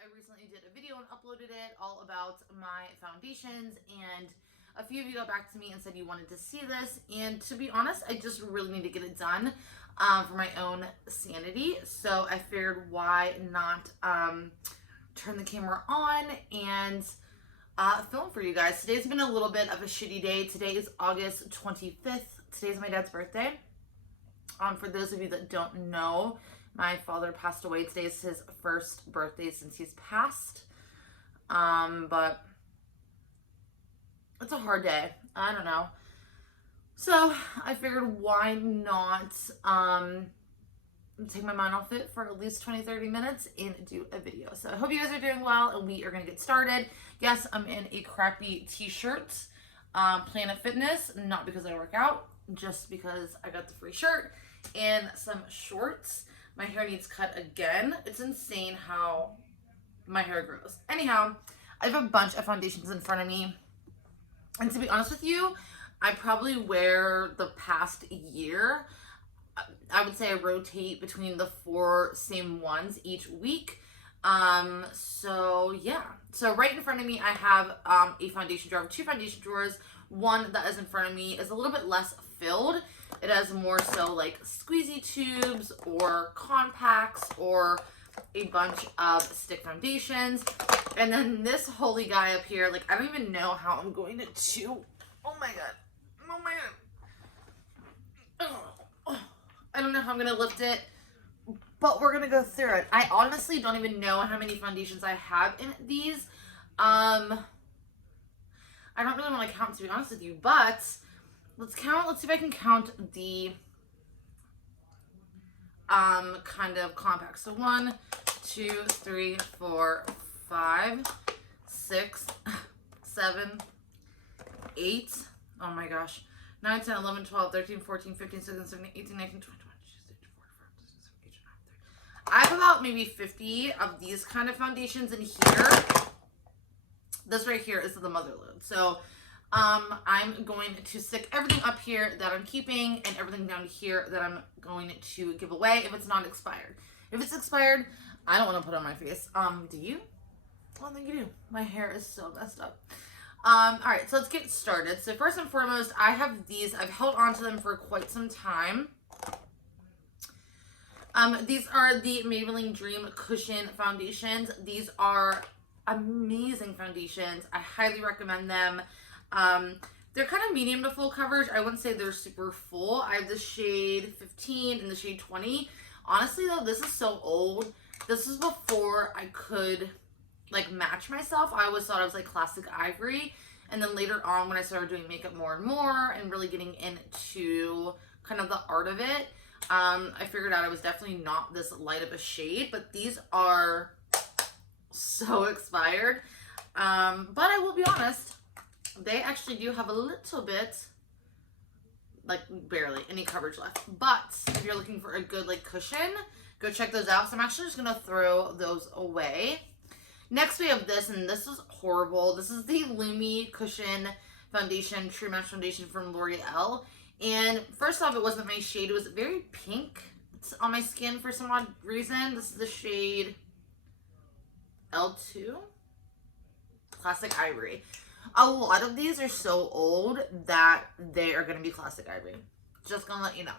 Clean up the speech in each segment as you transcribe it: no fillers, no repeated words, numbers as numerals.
I recently did a video and uploaded it all about my foundations, and a few of you got back to me and said you wanted to see this, and to be honest, I just really need to get it done for my own sanity. So I figured why not turn the camera on and film for you guys. Today's been a little bit of a shitty day. Today is August 25th. Today's my dad's birthday. For those of you that don't know, my father passed away. Today is his first birthday since he's passed. But it's a hard day. I don't know. So I figured why not take my mind off it for at least 20-30 minutes and do a video. So I hope you guys are doing well, and we are going to get started. Yes, I'm in a crappy t-shirt, Planet Fitness, not because I work out, just because I got the free shirt and some shorts. My hair needs cut again. It's insane how my hair grows. Anyhow, I have a bunch of foundations in front of me. And to be honest with you, I probably wear the past year. I would say I rotate between the 4 same ones each week. So yeah. So right in front of me, I have a foundation drawer. I have 2 foundation drawers. One that is in front of me is a little bit less filled. It has more so like squeezy tubes or compacts or a bunch of stick foundations. And then this holy guy up here, like I don't even know how I'm going to oh my god. Oh my god. Oh, I don't know how I'm going to lift it, but we're going to go through it. I honestly don't even know how many foundations I have in these. I don't really want to count, to be honest with you, but let's count. Let's see if I can count the kind of compacts. So 1, 2, 3, 4, 5, 6, 7, 8. Oh my gosh. 9, 10, 11, 12, 13, 14, 15, 16, 17, 18, 19, 20, 21, 22, 23, 24, 25, 26, 27, 28, 29, 30. I have about maybe 50 of these kind of foundations in here. This right here is the mother load. So I'm going to stick everything up here that I'm keeping and everything down here that I'm going to give away if it's not expired. If it's expired, I don't want to put it on my face. Do you? I don't think you do. My hair is so messed up. All right, so let's get started. So first and foremost, I have these. I've held on to them for quite some time. These are the Maybelline Dream Cushion foundations. These are amazing foundations. I highly recommend them. They're kind of medium to full coverage. I wouldn't say they're super full. I have the shade 15 and the shade 20. Honestly though, this is so old. This is before I could like match myself. I always thought I was like classic ivory. And then later on when I started doing makeup more and more and really getting into kind of the art of it, I figured out I was definitely not this light of a shade, but these are so expired. But I will be honest, they actually do have a little bit, like barely any coverage left. But if you're looking for a good like cushion, go check those out. So I'm actually just gonna throw those away. Next we have this, and this is horrible. This is the Lumi Cushion Foundation, True Match Foundation from L'Oreal. And first off, it wasn't my shade. It was very pink. It's on my skin for some odd reason. This is the shade L2, Classic Ivory. A lot of these are so old that they are going to be Classic Ivory. Just going to let you know.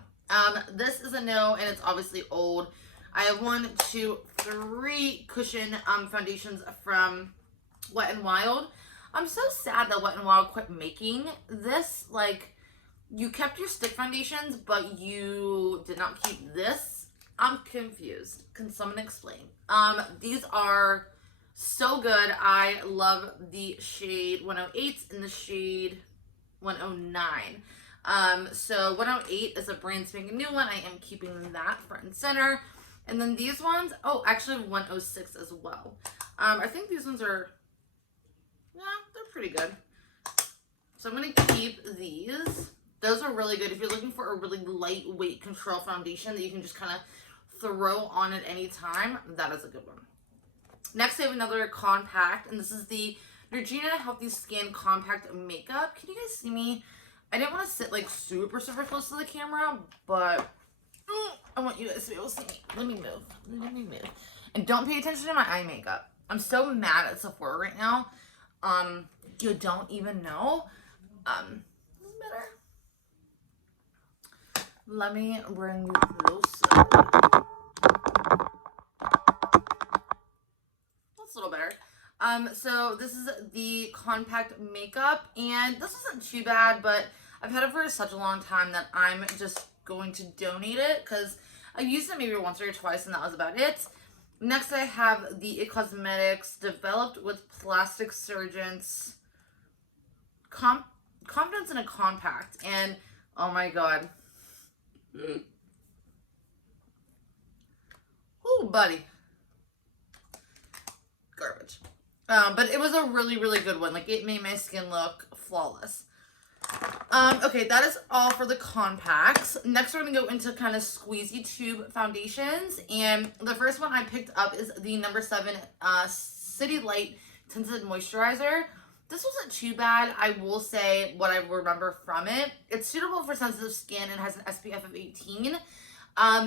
This is a no, and it's obviously old. I have 1, 2, 3 cushion foundations from Wet n Wild. I'm so sad that Wet n Wild quit making this. Like, you kept your stick foundations, but you did not keep this. I'm confused. Can someone explain? These are so good. I love the shade 108 and the shade 109. So 108 is a brand spanking new one. I am keeping that front and center. And then these ones, oh, actually 106 as well. I think these ones are, yeah, they're pretty good. So I'm going to keep these. Those are really good if you're looking for a really lightweight control foundation that you can just kind of throw on at any time. That is a good one. Next, I have another compact, and this is the Regina Healthy Skin Compact Makeup. Can you guys see me? I didn't want to sit like super close to the camera, but I want you guys to be able to see me. Let me move. And don't pay attention to my eye makeup. I'm so mad at Sephora right now. You don't even know. Better. Let me bring you closer. That's a little better. So this is the compact makeup, and this isn't too bad, but I've had it for such a long time that I'm just going to donate it because I used it maybe once or twice, and that was about it. Next, I have the It Cosmetics developed with plastic surgeons confidence in a compact, and oh my god. Oh, buddy. Garbage. But it was a really, really good one. Like, it made my skin look flawless. Okay, that is all for the compacts. Next, we're going to go into kind of squeezy tube foundations. And the first one I picked up is the number 7 City Light Tinted Moisturizer. This wasn't too bad. I will say what I remember from it. It's suitable for sensitive skin and has an SPF of 18.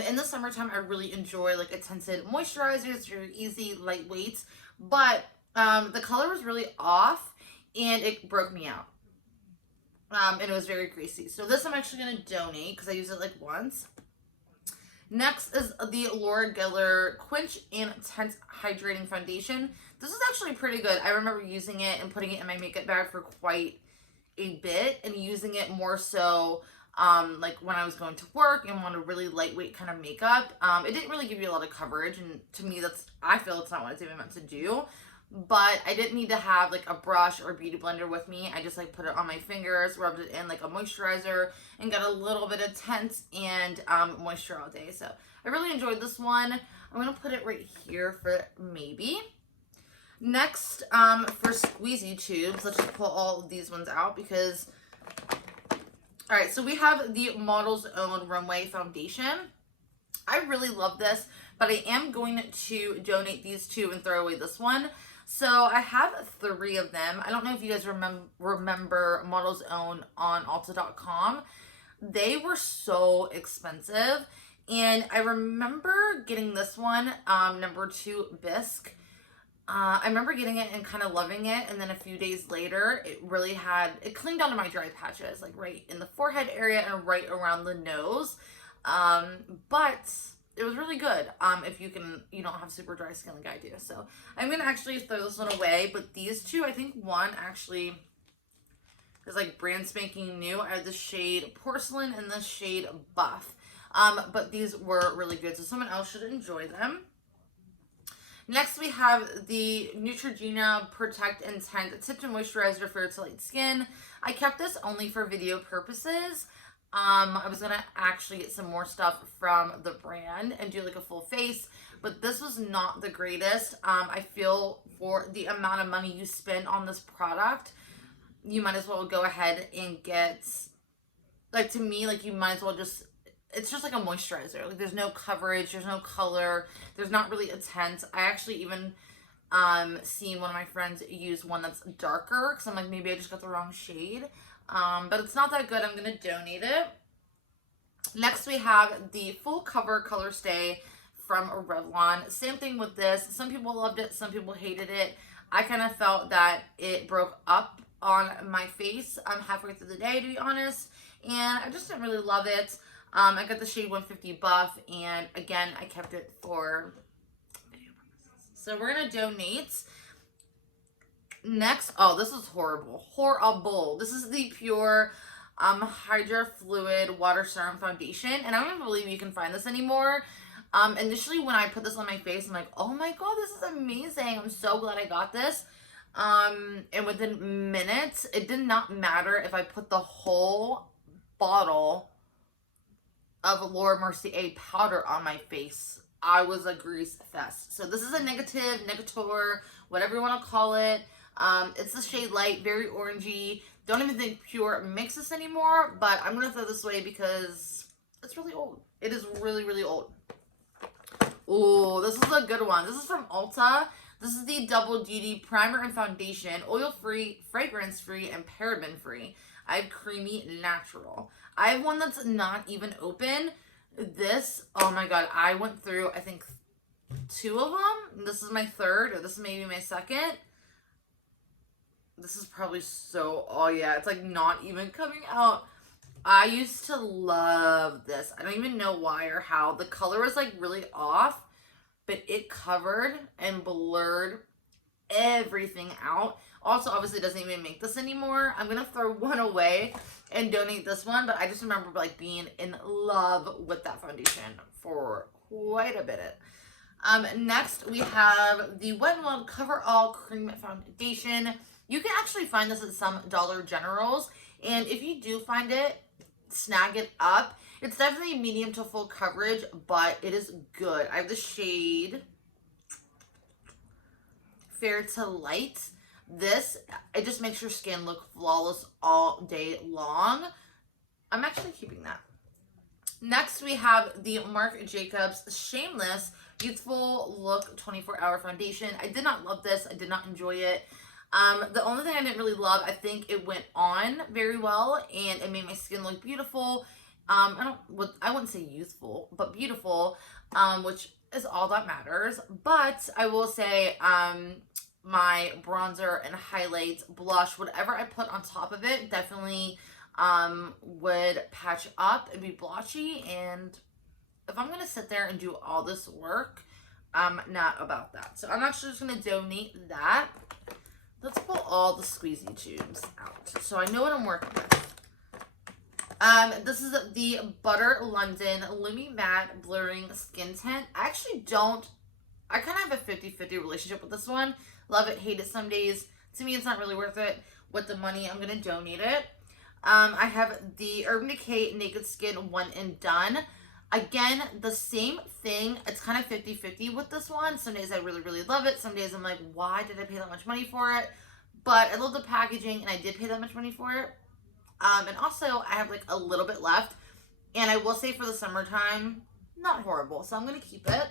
In the summertime, I really enjoy like a tinted moisturizer. It's very easy, lightweight. But the color was really off and it broke me out. And it was very greasy. So this I'm actually going to donate because I used it like once. Next is the Laura Geller Quench and Intense Hydrating Foundation. This is actually pretty good. I remember using it and putting it in my makeup bag for quite a bit and using it more so like when I was going to work and want a really lightweight kind of makeup. It didn't really give you a lot of coverage, and to me I feel it's not what it's even meant to do. But I didn't need to have like a brush or a beauty blender with me. I just like put it on my fingers, rubbed it in like a moisturizer, and got a little bit of tint and moisture all day. So I really enjoyed this one. I'm going to put it right here for maybe. Next, for squeezy tubes, let's just pull all of these ones out because... Alright, so we have the Model's Own Runway Foundation. I really love this, but I am going to donate these two and throw away this one. So I have 3 of them. I don't know if you guys remember Model's Own on Ulta.com. They were so expensive. And I remember getting this one, number 2 Bisque. I remember getting it and kind of loving it, and then a few days later, it cleaned onto my dry patches, like right in the forehead area and right around the nose. But it was really good if you don't have super dry skin like I do. So I'm going to actually throw this one away, but these two, I think one actually is like brand spanking new. I have the shade Porcelain and the shade Buff. But these were really good, so someone else should enjoy them. Next, we have the Neutrogena Protect Intense Tint and Moisturizer for to light skin. I kept this only for video purposes. I was going to actually get some more stuff from the brand and do like a full face, but this was not the greatest. I feel for the amount of money you spend on this product, you might as well go ahead and get, like, to me, like, you might as well just... It's just like a moisturizer. Like, there's no coverage, there's no color, there's not really a tint. I actually even seen one of my friends use one that's darker because I'm like, maybe I just got the wrong shade. But it's not that good. I'm going to donate it. Next, we have the Full Cover Color Stay from Revlon. Same thing with this. Some people loved it, some people hated it. I kind of felt that it broke up on my face halfway through the day, to be honest. And I just didn't really love it. I got the shade 150 Buff, and again, I kept it for video purposes. So we're going to donate. Next, oh, this is horrible. Horrible. This is the Pure Hydra Fluid Water Serum Foundation, and I don't even believe you can find this anymore. Initially, when I put this on my face, I'm like, oh my god, this is amazing. I'm so glad I got this. And within minutes, it did not matter if I put the whole bottle of Laura Mercier powder on my face. I was a grease fest. So this is a Negator, whatever you want to call it. It's the shade Light, very orangey. Don't even think Pure makes this anymore, but I'm going to throw this away because it's really old. It is really, really old. Oh, this is a good one. This is from Ulta. This is the Double Duty Primer and Foundation, oil-free, fragrance-free, and paraben-free. I have Creamy Natural. I have one that's not even open. This, oh my god, I went through, I think, 2 of them. This is my third, or this is maybe my second. This is probably so, oh yeah, it's like not even coming out. I used to love this. I don't even know why or how. The color was like really off, but it covered and blurred everything out. Also, obviously doesn't even make this anymore. I'm gonna throw one away and donate this one, but I just remember like being in love with that foundation for quite a bit. Next we have the Wet n Wild Cover All Cream Foundation. You can actually find this at some Dollar Generals, and if you do find it, snag it up. It's definitely medium to full coverage, but it is good. I have the shade Fair to Light. This, it just makes your skin look flawless all day long. I'm actually keeping that. Next, we have the Marc Jacobs Shameless Youthful Look 24-Hour Foundation. I did not love this. I did not enjoy it. The only thing I didn't really love, I think it went on very well and it made my skin look beautiful. I wouldn't say youthful, but beautiful, which is all that matters. But I will say, my bronzer and highlights, blush, whatever I put on top of it, definitely would patch up and be blotchy. And if I'm gonna sit there and do all this work, I'm not about that. So I'm actually just gonna donate that. Let's pull all the squeezy tubes out so I know what I'm working with. This is the Butter London Lumi Matte Blurring Skin Tint. I kind of have a 50-50 relationship with this one. Love it, hate it some days. To me, it's not really worth it. With the money, I'm going to donate it. I have the Urban Decay Naked Skin One and Done. Again, the same thing. It's kind of 50-50 with this one. Some days I really, really love it. Some days I'm like, why did I pay that much money for it? But I love the packaging and I did pay that much money for it. And also I have like a little bit left. And I will say for the summertime, not horrible. So I'm going to keep it.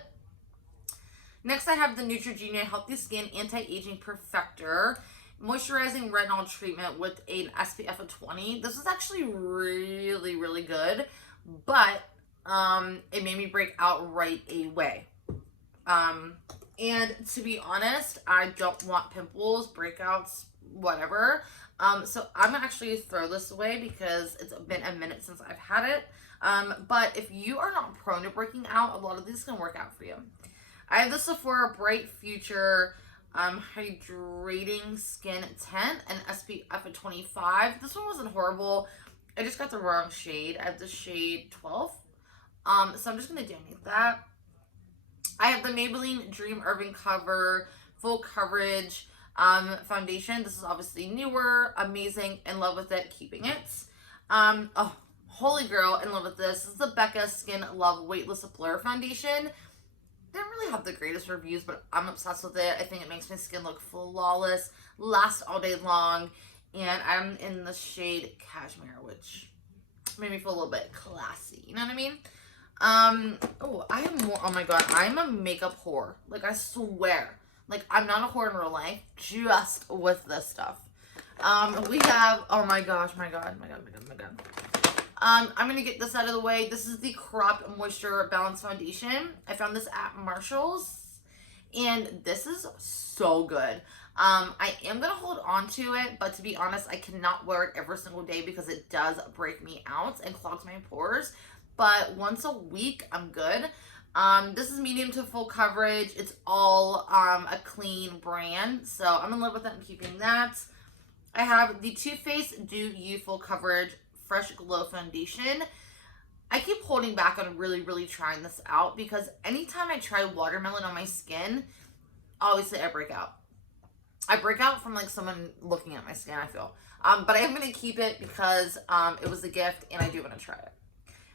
Next, I have the Neutrogena Healthy Skin Anti-Aging Perfector Moisturizing Retinol Treatment with an SPF of 20. This is actually really, really good. But it made me break out right away. And to be honest, I don't want pimples, breakouts, whatever. So I'm gonna actually throw this away because it's been a minute since I've had it. But if you are not prone to breaking out, a lot of these can work out for you. I have the Sephora Bright Future Hydrating Skin Tint and SPF of 25. This one wasn't horrible. I just got the wrong shade. I have the shade 12. So I'm just going to donate that. I have the Maybelline Dream Urban Cover Full Coverage Foundation. This is obviously newer, amazing, in love with it, keeping it. Oh, holy girl, in love with this. This is the Becca Skin Love Weightless Blur Foundation. Didn't really have the greatest reviews, but I'm obsessed with it. I think it makes my skin look flawless, lasts all day long, and I'm in the shade Cashmere, which made me feel a little bit classy. You know what I mean? Oh, I am more, oh my god, I'm a makeup whore. Like, I swear. Like, I'm not a whore in real life, just with this stuff. We have, oh my gosh, my god. I'm going to get this out of the way. This is the Crop Moisture Balance Foundation. I found this at Marshall's, and this is so good. I am going to hold on to it, but to be honest, I cannot wear it every single day because it does break me out and clogs my pores. But once a week, I'm good. This is medium to full coverage. It's all a clean brand, so I'm in love with it. I'm keeping that. I have the Too Faced Do You Full Coverage Fresh Glow Foundation. I keep holding back on really, really trying this out because anytime I try watermelon on my skin, obviously I break out. I break out from like someone looking at my skin, I feel. But I am going to keep it because it was a gift and I do want to try it.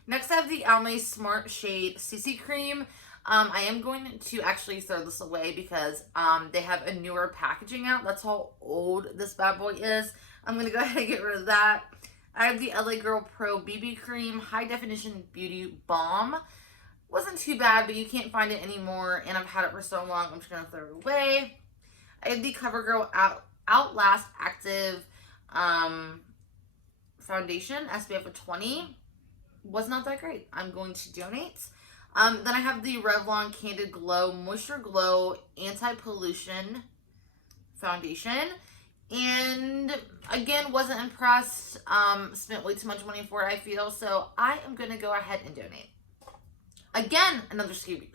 Next I have the Almay Smart Shade CC Cream. I am going to actually throw this away because they have a newer packaging out. That's how old this bad boy is. I'm going to go ahead and get rid of that. I have the LA Girl Pro BB Cream High Definition Beauty Balm. Wasn't too bad, but you can't find it anymore, and I've had it for so long, I'm just going to throw it away. I have the CoverGirl Outlast Active Foundation, SPF of 20. Was not that great. I'm going to donate. Then I have the Revlon Candid Glow Moisture Glow Anti-Pollution Foundation. And again, wasn't impressed. Spent way too much money for it, I feel. So I am going to go ahead and donate. Again, another squeezy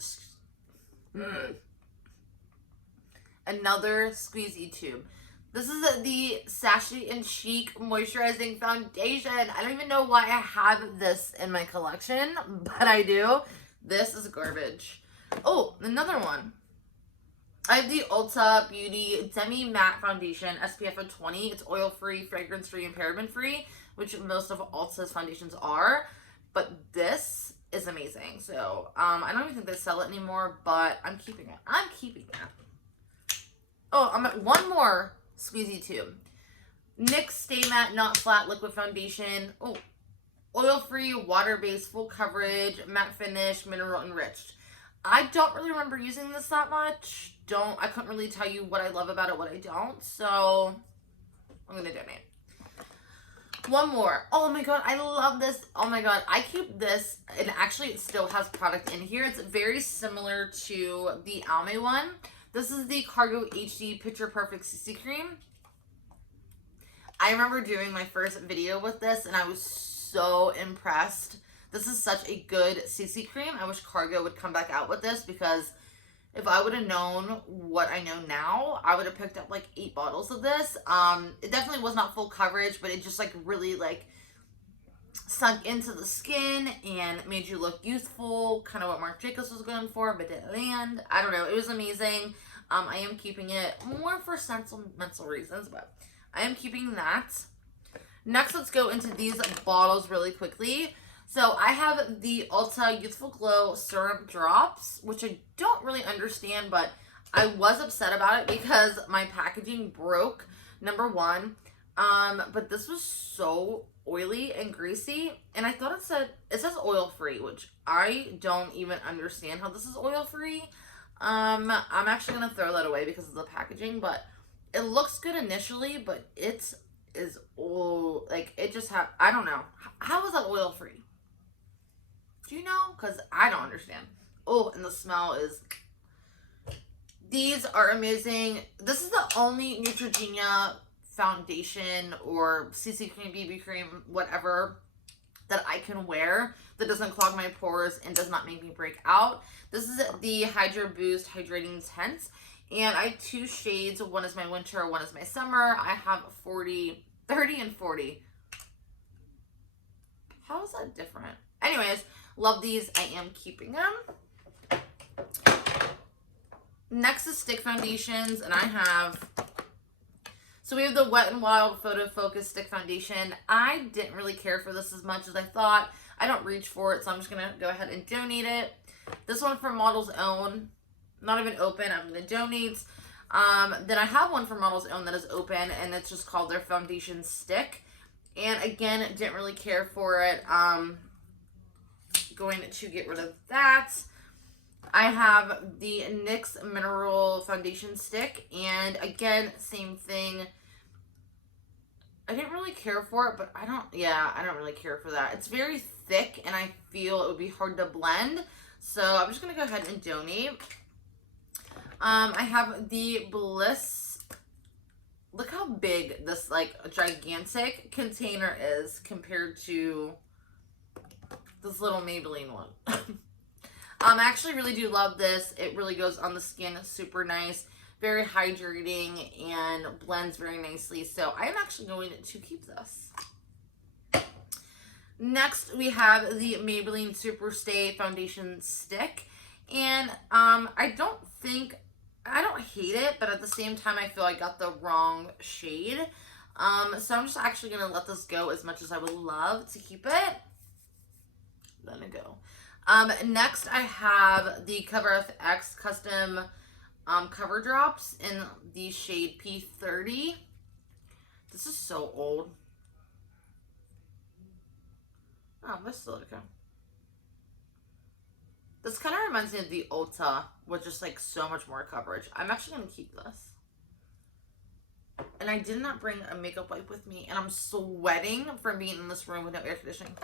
tube. This is the Sassy and Chic Moisturizing Foundation. I don't even know why I have this in my collection, but I do. This is garbage. Oh, another one. I have the Ulta Beauty Demi Matte Foundation, SPF of 20. It's oil-free, fragrance-free, and paraben-free, which most of Ulta's foundations are. But this is amazing. So, I don't even think they sell it anymore, but I'm keeping it. I'm keeping it. Oh, I'm at one more squeezy tube. NYX Stay Matte Not Flat Liquid Foundation. Oh, oil-free, water-based, full coverage, matte finish, mineral enriched. I don't really remember using this that much. I couldn't really tell you what I love about it, what I don't. So I'm gonna donate. One more. Oh my god, I love this. Oh my god, I keep this, and actually it still has product in here. It's very similar to the Almay one. This is the Cargo HD Picture Perfect CC Cream. I remember doing my first video with this, and I was so impressed. This is such a good CC cream. I wish Cargo would come back out with this, because if I would have known what I know now, I would have picked up like 8 bottles of this. It definitely was not full coverage, but it just like really like sunk into the skin and made you look youthful, kind of what Marc Jacobs was going for, but didn't land. I don't know. It was amazing. I am keeping it more for sentimental reasons, but I am keeping that. Next, let's go into these bottles really quickly. So I have the Ulta Youthful Glow Serum Drops, which I don't really understand, but I was upset about it because my packaging broke, number one. But this was so oily and greasy, and I thought it says oil free, which I don't even understand how this is oil free. I'm actually gonna throw that away because of the packaging, but it looks good initially, but it is old. Like it just I don't know. How is that oil free? Do you know? Because I don't understand. Oh, and the smell is... These are amazing. This is the only Neutrogena foundation or CC cream, BB cream, whatever, that I can wear that doesn't clog my pores and does not make me break out. This is the Hydro Boost Hydrating Tints. And I have 2 shades. One is my winter, one is my summer. I have 30 and 40. How is that different? Anyways, love these. I am keeping them. Next is stick foundations, and I have... So we have the Wet n Wild Photo Focus Stick Foundation. I didn't really care for this as much as I thought. I don't reach for it, so I'm just going to go ahead and donate it. This one from Model's Own. Not even open. I'm going to donate. Then I have one from Model's Own that is open, and it's just called their Foundation Stick. And again, didn't really care for it. Going to get rid of that. I have the NYX Mineral Foundation Stick, and again, same thing. I didn't really care for it, but I don't really care for that. It's very thick, and I feel it would be hard to blend, so I'm just going to go ahead and donate. I have the Bliss. Look how big this, like, gigantic container is compared to this little Maybelline one. I actually really do love this. It really goes on the skin super nice, very hydrating, and blends very nicely. So I'm actually going to keep this. Next, we have the Maybelline Super Stay Foundation Stick. And I don't hate it, but at the same time, I feel I got the wrong shade. So I'm just actually going to let this go as much as I would love to keep it. Let it go. Next, I have the Cover FX Custom Cover Drops in the shade P30. This is so old. Oh, this is okay. This kind of reminds me of the Ulta with just like so much more coverage. I'm actually going to keep this. and I did not bring a makeup wipe with me, and I'm sweating from being in this room with no air conditioning.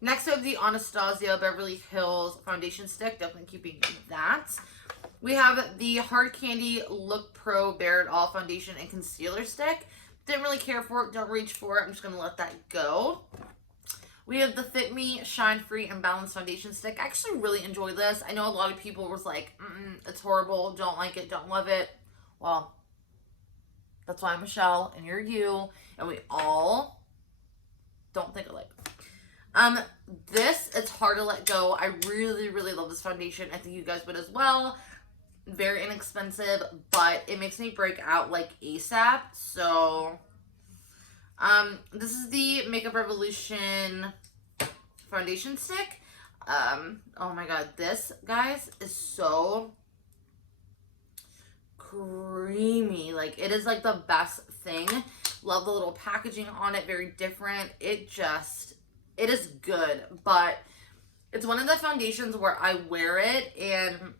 Next, we have the Anastasia Beverly Hills foundation stick. Definitely keeping that. We have the Hard Candy Look Pro Bare It All foundation and concealer stick. Didn't really care for it. Don't reach for it. I'm just going to let that go. We have the Fit Me Shine Free and Balanced foundation stick. I actually really enjoy this. I know a lot of people was like, it's horrible. Don't like it. Don't love it. Well, that's why I'm Michelle and you're you. And we all don't think alike. This, it's hard to let go. I really, really love this foundation. I think you guys would as well. Very inexpensive, but it makes me break out like ASAP. So, this is the Makeup Revolution foundation stick. Oh my god, this, guys, is so creamy. Like, it is like the best thing. Love the little packaging on it. Very different. It is good, but it's one of the foundations where I wear it and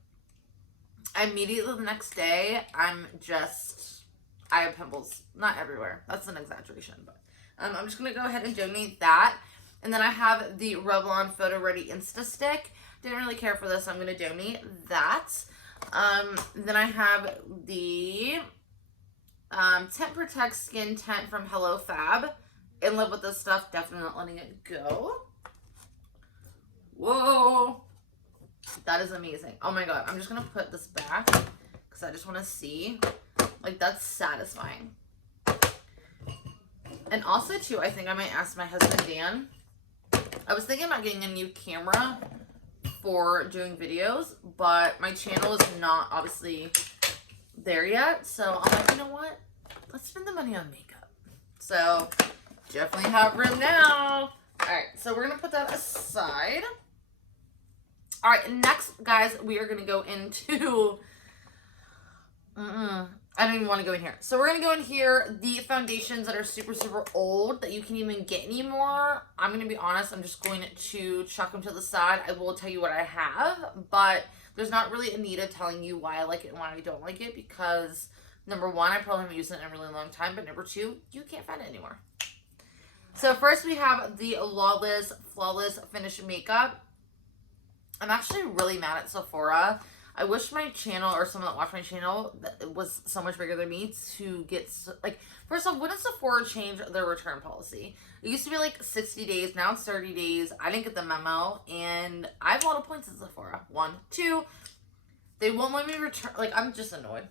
immediately the next day I have pimples. Not everywhere. That's an exaggeration, but I'm just going to go ahead and donate that. And then I have the Revlon Photo Ready Insta Stick. Didn't really care for this, so I'm going to donate that. Then I have the Tint Protect Skin Tent from Hello Fab. In love with this stuff, definitely not letting it go. Whoa, that is amazing. Oh my god, I'm just gonna put this back because I just want to see. Like, that's satisfying. And also too, I think I might ask my husband Dan. I was thinking about getting a new camera for doing videos, but my channel is not obviously there yet. So I'm like, you know what? Let's spend the money on makeup. So definitely have room now. All right, so we're gonna put that aside. All right, next, guys, we are gonna go into, I don't even wanna go in here. So we're gonna go in here, the foundations that are super, super old that you can't even get anymore. I'm gonna be honest, I'm just going to chuck them to the side. I will tell you what I have, but there's not really a need of telling you why I like it and why I don't like it, because number one, I probably haven't used it in a really long time, but number two, you can't find it anymore. So first we have the Lawless Flawless Finish Makeup. I'm actually really mad at Sephora. I wish my channel or someone that watched my channel that was so much bigger than me to get, like, first off, when did Sephora change their return policy? It used to be like 60 days, now it's 30 days. I didn't get the memo, and I have a lot of points at Sephora. 1, 2, they won't let me return, like, I'm just annoyed.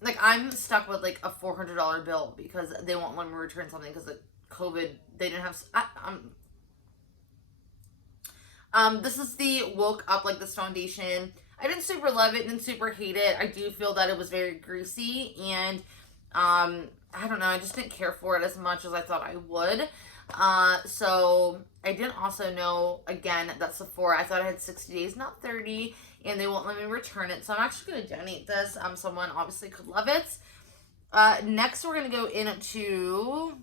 Like, I'm stuck with, like, a $400 bill because they won't let me return something because of COVID. They didn't have... this is the Woke Up Like This foundation. I didn't super love it, didn't super hate it. I do feel that it was very greasy, and, I don't know, I just didn't care for it as much as I thought I would. So, I didn't also know, again, that Sephora, I thought I had 60 days, not 30, and they won't let me return it. So I'm actually going to donate this. Someone obviously could love it. Next, we're going to go into...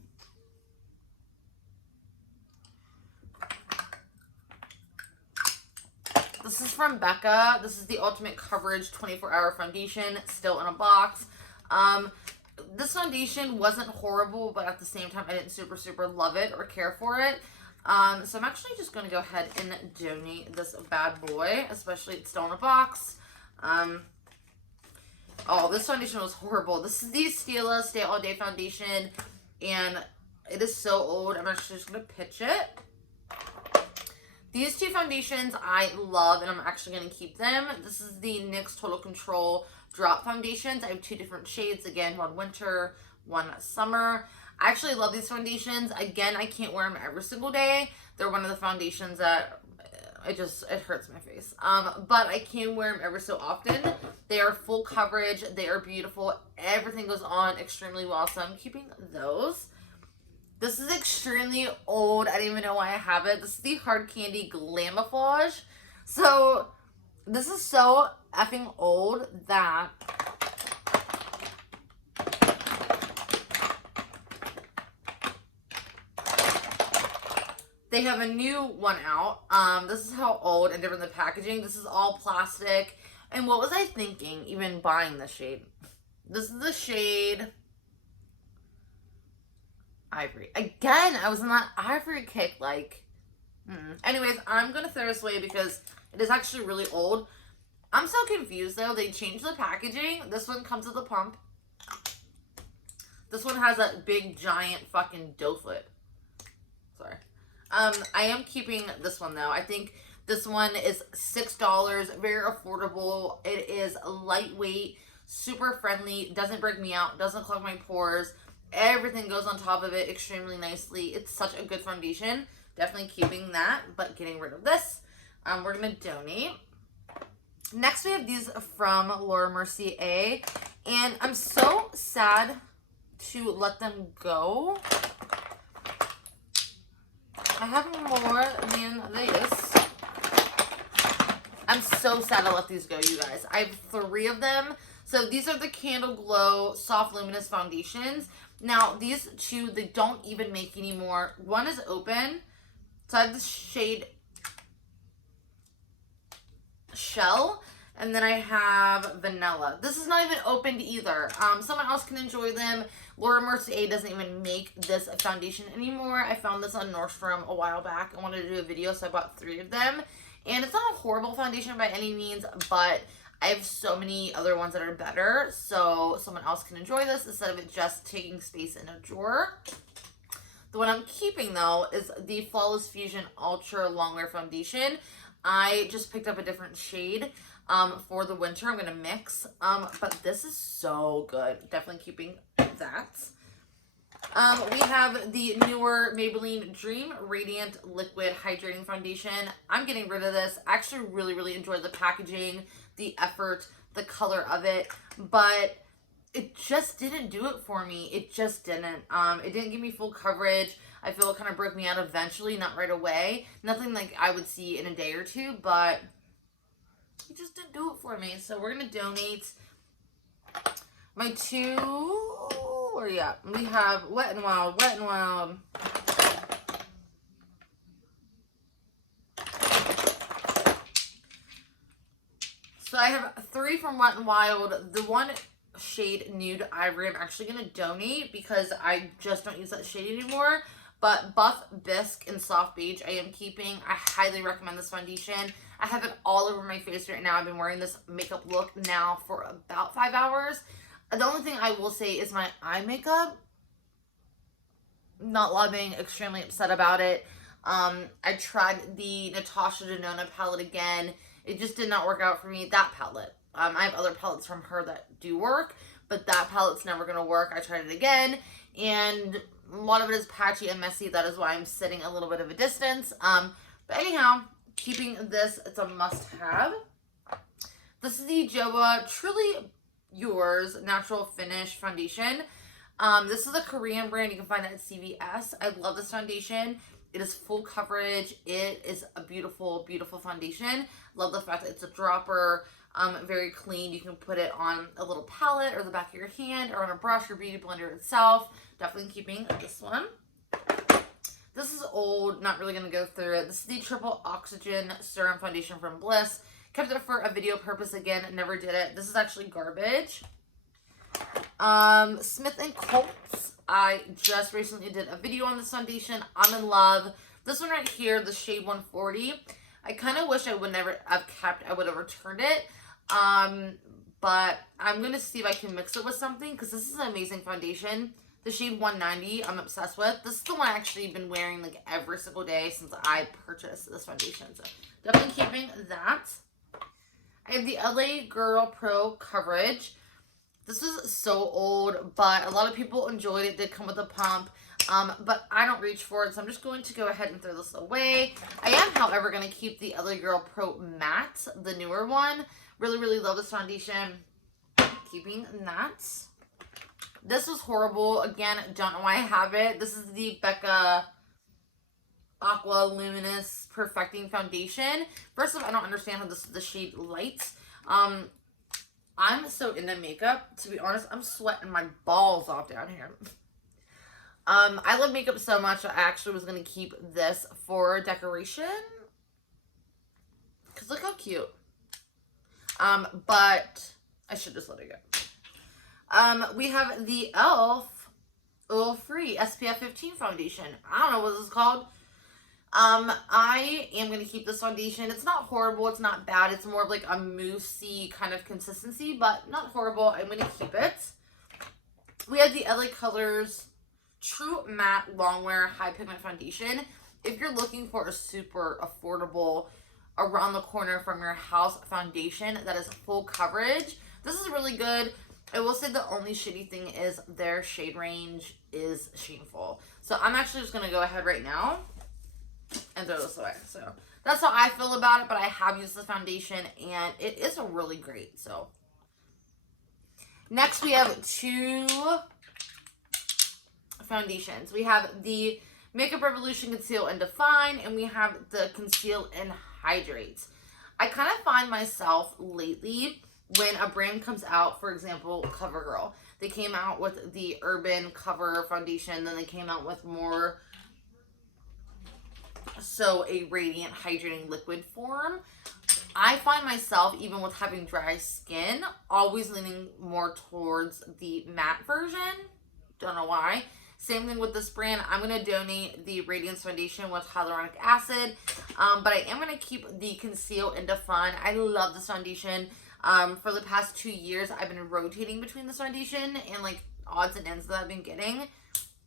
This is from Becca. This is the Ultimate Coverage 24-Hour Foundation, still in a box. This foundation wasn't horrible, but at the same time, I didn't super, super love it or care for it. So I'm actually just going to go ahead and donate this bad boy, especially it's still in a box. Oh, this foundation was horrible. This is the Stila Stay All Day foundation, and it is so old. I'm actually just going to pitch it. These two foundations I love, and I'm actually going to keep them. This is the NYX Total Control Drop Foundations. I have two different shades. Again, one winter, one summer. I actually love these foundations. Again, I can't wear them every single day. They're one of the foundations that it hurts my face. But I can wear them every so often. They are full coverage. They are beautiful. Everything goes on extremely well. So I'm keeping those. This is extremely old. I don't even know why I have it. This is the Hard Candy Glamouflage. So this is so effing old that they have a new one out. This is how old and different the packaging. This is all plastic. And what was I thinking even buying this shade? This is the shade Ivory. Again, I was in that ivory kick, like, Anyways, I'm gonna throw this away because it is actually really old. I'm so confused though. They changed the packaging. This one comes with a pump. This one has a big giant fucking doe foot. Sorry. I am keeping this one though. I think this one is $6, very affordable. It is lightweight, super friendly, doesn't break me out, doesn't clog my pores. Everything goes on top of it extremely nicely. It's such a good foundation. Definitely keeping that, but getting rid of this. We're gonna donate. Next, we have these from Laura Mercier, and I'm so sad to let them go. I have more than this. I'm so sad to let these go, you guys. I have 3 of them. So these are the Candle Glow Soft Luminous Foundations. Now, these 2, they don't even make anymore. One is open. So I have the shade Shell. And then I have Vanilla. This is not even opened either. Someone else can enjoy them. Laura Mercier doesn't even make this foundation anymore. I found this on Nordstrom a while back. I wanted to do a video, so I bought 3 of them. And it's not a horrible foundation by any means, but I have so many other ones that are better. So someone else can enjoy this instead of it just taking space in a drawer. The one I'm keeping, though, is the Flawless Fusion Ultra Longwear Foundation. I just picked up a different shade. For the winter, I'm going to mix, but this is so good. Definitely keeping that. We have the newer Maybelline Dream Radiant Liquid Hydrating Foundation. I'm getting rid of this. I actually really enjoyed the packaging, the effort, the color of it, but it just didn't do it for me. It just didn't. It didn't give me full coverage. I feel it kind of broke me out eventually, not right away. Nothing like I would see in a day or two, but it just didn't do it for me. So we're going to donate my 2, where are you at? We have Wet n Wild, Wet n Wild. So I have 3 from Wet n Wild. The one shade Nude Ivory I'm actually going to donate because I just don't use that shade anymore. But Buff Bisque in Soft Beige I am keeping. I highly recommend this foundation. I have it all over my face right now. I've been wearing this makeup look now for about 5 hours. The only thing I will say is my eye makeup. Not loving, extremely upset about it. I tried the Natasha Denona palette again. It just did not work out for me. That palette. I have other palettes from her that do work, but that palette's never going to work. I tried it again, and a lot of it is patchy and messy. That is why I'm sitting a little bit of a distance. But anyhow, keeping this, it's a must-have. This is the Joa Truly Yours Natural Finish Foundation. This is a Korean brand. You can find it at CVS. I love this foundation. It is full coverage. It is a beautiful foundation. Love the fact that it's a dropper. Very clean. You can put it on a little palette or the back of your hand or on a brush or beauty blender itself. Definitely keeping this one. This is old, not really going to go through it. This is the Triple Oxygen Serum Foundation from Bliss. Kept it for a video purpose again, never did it. This is actually garbage. Smith & Colts. I just recently did a video on this foundation. I'm in love. This one right here, the shade 140. I kind of wish I would never have kept, I would have returned it. But I'm going to see if I can mix it with something because this is an amazing foundation. The shade 190, I'm obsessed with. This is the one I actually been wearing like every single day since I purchased this foundation. So definitely keeping that. I have the LA Girl Pro Coverage. This was so old, but a lot of people enjoyed it. It did come with a pump, but I don't reach for it, so I'm just going to go ahead and throw this away. I am, however, going to keep the LA Girl Pro Matte, the newer one. Really love this foundation. Keeping that. This was horrible. Again, don't know why I have it. This is the Becca Aqua Luminous Perfecting Foundation. First of all, I don't understand how this is the shade Light. I'm so into makeup. To be honest, I'm sweating my balls off down here. I love makeup so much, I actually was going to keep this for decoration. Because look how cute. But I should just let it go. We have the e.l.f. Oil-Free SPF 15 foundation. I don't know what this is called. I am going to keep this foundation. It's not horrible. It's not bad. It's more of like a moussey kind of consistency, but not horrible. I'm going to keep it. We have the LA Colors True Matte Longwear High Pigment Foundation. If you're looking for a super affordable, around the corner from your house foundation that is full coverage, this is really good. I will say the only shitty thing is their shade range is shameful. So I'm actually just going to go ahead right now and throw this away. So that's how I feel about it, but I have used this foundation and it is really great. So next we have two foundations. We have the Makeup Revolution Conceal and Define, and we have the Conceal and Hydrate. I kind of find myself lately when a brand comes out, for example, CoverGirl. They came out with the Urban Cover Foundation, then they came out with more so a radiant hydrating liquid form. I find myself, even with having dry skin, always leaning more towards the matte version. Don't know why. Same thing with this brand. I'm going to donate the Radiance Foundation with hyaluronic acid. But I am going to keep the Conceal and Define. I love this foundation. For the past 2 years, I've been rotating between this foundation and like odds and ends that I've been getting.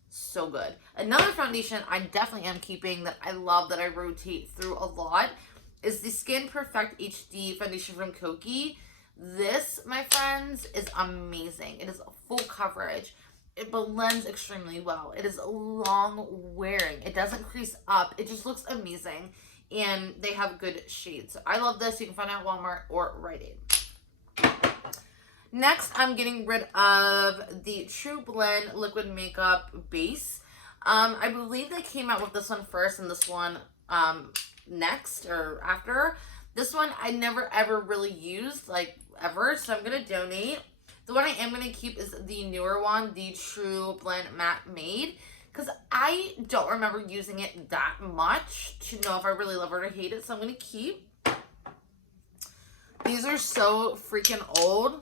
So good. Another foundation I definitely am keeping that I love, that I rotate through a lot, is the Skin Perfect HD foundation from Kokie. This, my friends, is amazing. It is full coverage. It blends extremely well. It is long wearing. It doesn't crease up. It just looks amazing. And they have good shades. So I love this. You can find it at Walmart or Rite Aid. Next, I'm getting rid of the True Blend Liquid Makeup Base. I believe they came out with this one first and this one next or after. This one I never ever really used, like ever, so I'm going to donate. The one I am going to keep is the newer one, the True Blend Matte Made, because I don't remember using it that much to know if I really love it or hate it, so I'm going to keep. These are so freaking old.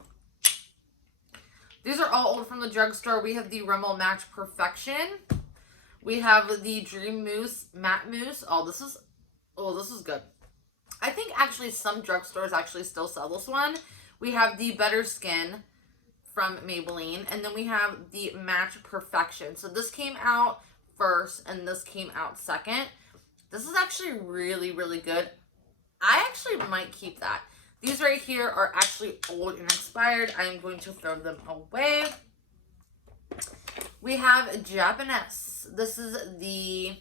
These are all old from the drugstore. We have the Rimmel Match Perfection. We have the Dream Mousse Matte Mousse. Oh, this is good. I think actually some drugstores actually still sell this one. We have the Better Skin from Maybelline, and then we have the Match Perfection. So this came out first and this came out second. This is actually really, really good. I actually might keep that. These right here are actually old and expired. I am going to throw them away. We have Japanese. This is the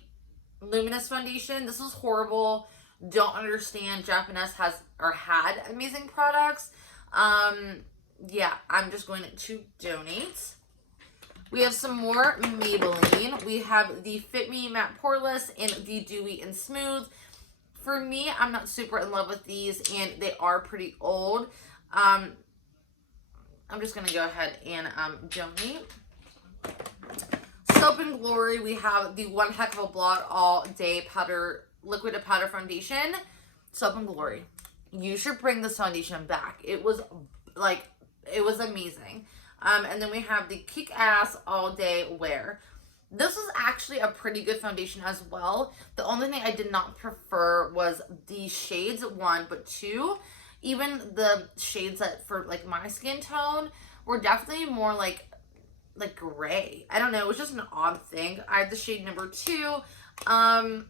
Luminous Foundation. This is horrible. Don't understand. Japanese has or had amazing products. Yeah, I'm just going to donate. We have some more Maybelline. We have the Fit Me Matte Poreless and the Dewy and Smooth. For me, I'm not super in love with these, and they are pretty old. I'm just going to go ahead and donate. Soap and Glory, we have the One Heck of a Blot All Day Powder Liquid to Powder Foundation. Soap and Glory. You should bring this foundation back. It was like, it was amazing. And then we have the Kick Ass All Day Wear. This is actually a pretty good foundation as well. The only thing I did not prefer was the shades, 1, but 2. Even the shades that for like my skin tone were definitely more like gray. I don't know. It was just an odd thing. I have the shade number 2. I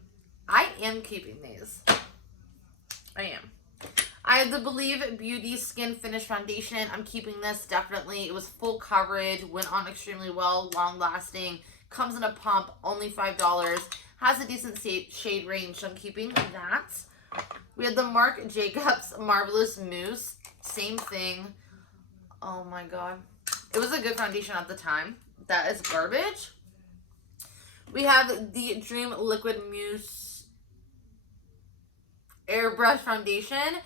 am keeping these. I am. I have the Believe Beauty Skin Finish Foundation. I'm keeping this, definitely. It was full coverage, went on extremely well, long lasting, comes in a pump, only $5, has a decent shade range, so I'm keeping that. We have the Marc Jacobs Marvelous Mousse, same thing. Oh my god. It was a good foundation at the time. That is garbage. We have the Dream Liquid Mousse Airbrush Foundation.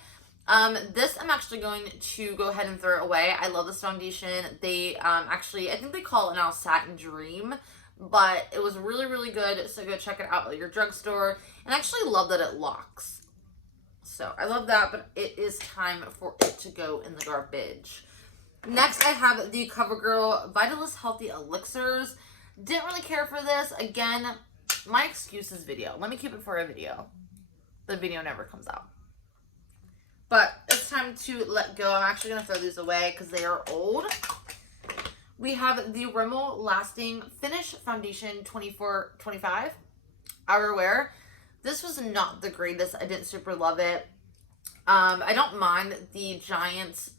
This I'm actually going to go ahead and throw away. I love this foundation. They actually, I think they call it now Satin Dream, but it was really, really good. So go check it out at your drugstore. And I actually love that it locks. So I love that, but it is time for it to go in the garbage. Next, I have the CoverGirl Vitalist Healthy Elixirs. Didn't really care for this. Again, my excuses video. Let me keep it for a video. The video never comes out. But it's time to let go. I'm actually going to throw these away because they are old. We have the Rimmel Lasting Finish Foundation 24-25 Outerwear. This was not the greatest. I didn't super love it. I don't mind the Giant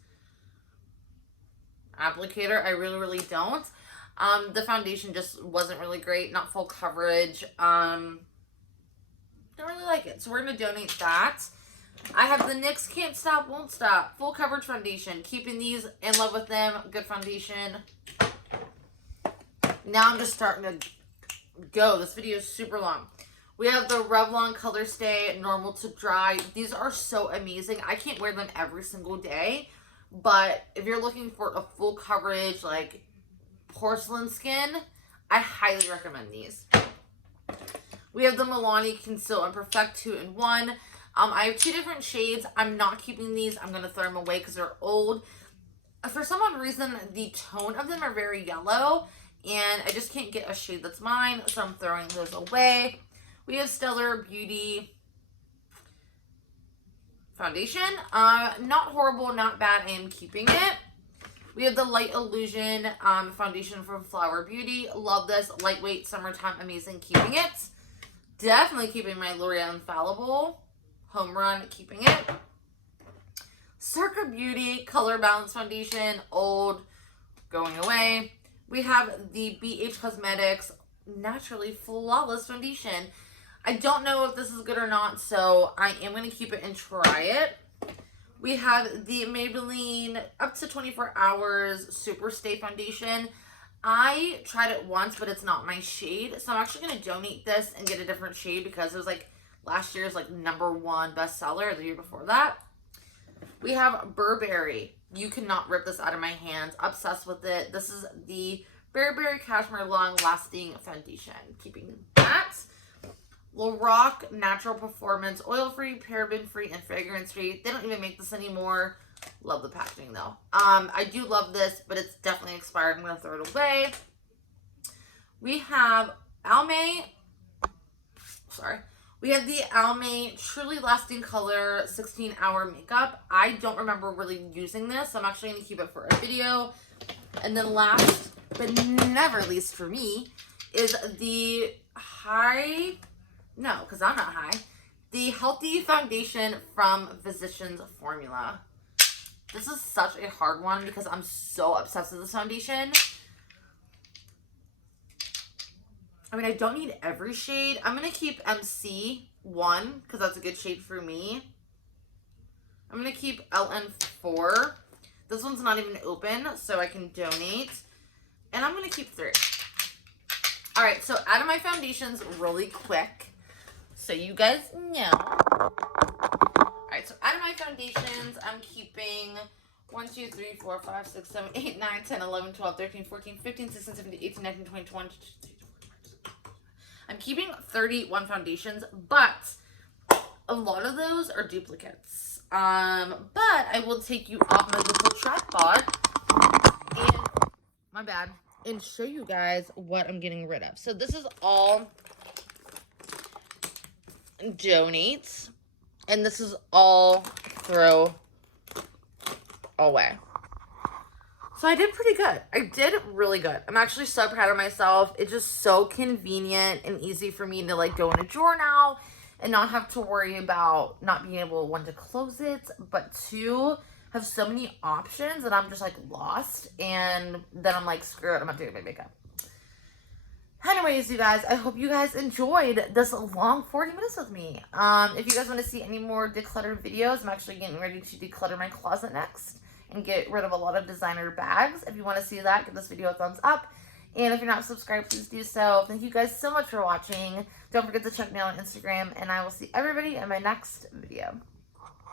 applicator. I really, really don't. The foundation just wasn't really great. Not full coverage. Don't really like it. So we're going to donate that. I have the NYX Can't Stop, Won't Stop Full Coverage Foundation. Keeping these, in love with them. Good foundation. Now I'm just starting to go. This video is super long. We have the Revlon Color Stay Normal to Dry. These are so amazing. I can't wear them every single day. But if you're looking for a full coverage, like porcelain skin, I highly recommend these. We have the Milani Conceal and Perfect 2-in-1. I have 2 different shades. I'm not keeping these. I'm going to throw them away because they're old. For some odd reason, the tone of them are very yellow. And I just can't get a shade that's mine. So I'm throwing those away. We have Stellar Beauty Foundation. Not horrible, not bad. I am keeping it. We have the Light Illusion Foundation from Flower Beauty. Love this. Lightweight, summertime, amazing. Keeping it. Definitely keeping my L'Oreal Infallible. Home run, keeping it. Circa Beauty Color Balance Foundation, old, going away. We have the BH Cosmetics Naturally Flawless Foundation. I don't know if this is good or not, so I am going to keep it and try it. We have the Maybelline Up to 24 Hours Super Stay Foundation. I tried it once, but it's not my shade, so I'm actually going to donate this and get a different shade because it was like last year's like #1 bestseller, the year before that. We have Burberry. You cannot rip this out of my hands. Obsessed with it. This is the Burberry Cashmere Long Lasting Foundation. Keeping that. Lorac Natural Performance. Oil-free, paraben-free, and fragrance-free. They don't even make this anymore. Love the packaging though. I do love this, but it's definitely expired. I'm going to throw it away. We have Almay. Sorry. We have the Almay Truly Lasting Color 16-Hour Makeup. I don't remember really using this, so I'm actually going to keep it for a video. And then last, but never least for me, is the the Healthy Foundation from Physicians Formula. This is such a hard one because I'm so obsessed with this foundation. I mean, I don't need every shade. I'm going to keep MC1 because that's a good shade for me. I'm going to keep LN4. This one's not even open, so I can donate. And I'm going to keep 3. All right, so out of my foundations really quick, so you guys know. All right, so out of my foundations, I'm keeping 1, 2, 3, 4, 5, 6, 7, 8, 9, 10, 11, 12, 13, 14, 15, 16, 17, 18, 19, 20, 21, 22, 23, 24, 25. I'm keeping 31 foundations, but a lot of those are duplicates. But I will take you off my little tripod and show you guys what I'm getting rid of. So this is all donates, and this is all throw away. So I did pretty good. I did really good. I'm actually so proud of myself. It's just so convenient and easy for me to like go in a drawer now and not have to worry about not being able, 1, to close it, but 2, have so many options that I'm just like lost, and then I'm like, screw it, I'm not doing my makeup. Anyways, you guys, I hope you guys enjoyed this long 40 minutes with me. If you guys want to see any more declutter videos, I'm actually getting ready to declutter my closet next and get rid of a lot of designer bags. If you want to see that, give this video a thumbs up. And if you're not subscribed, please do so. Thank you guys so much for watching. Don't forget to check me out on Instagram, and I will see everybody in my next video.